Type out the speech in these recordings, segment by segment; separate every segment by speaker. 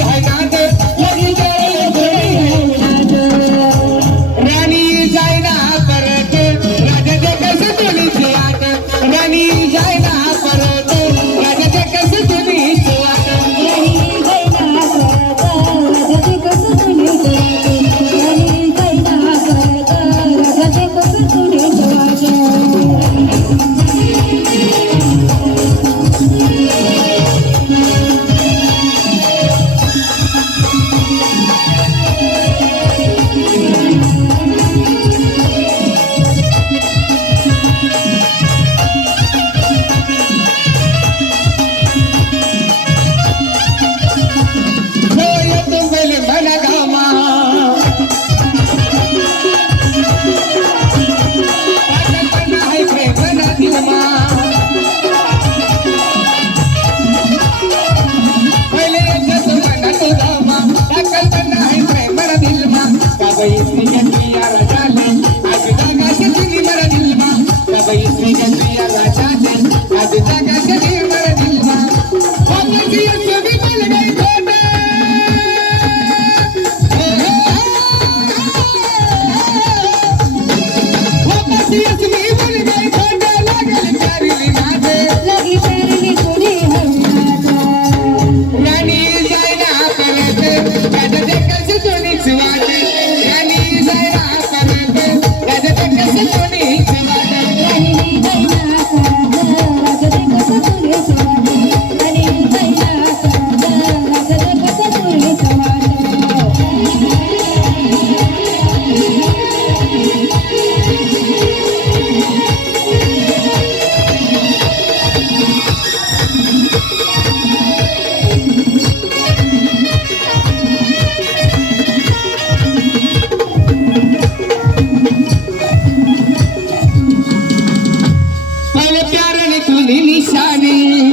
Speaker 1: Happy Yeah. you. baby.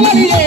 Speaker 1: I'm Maria.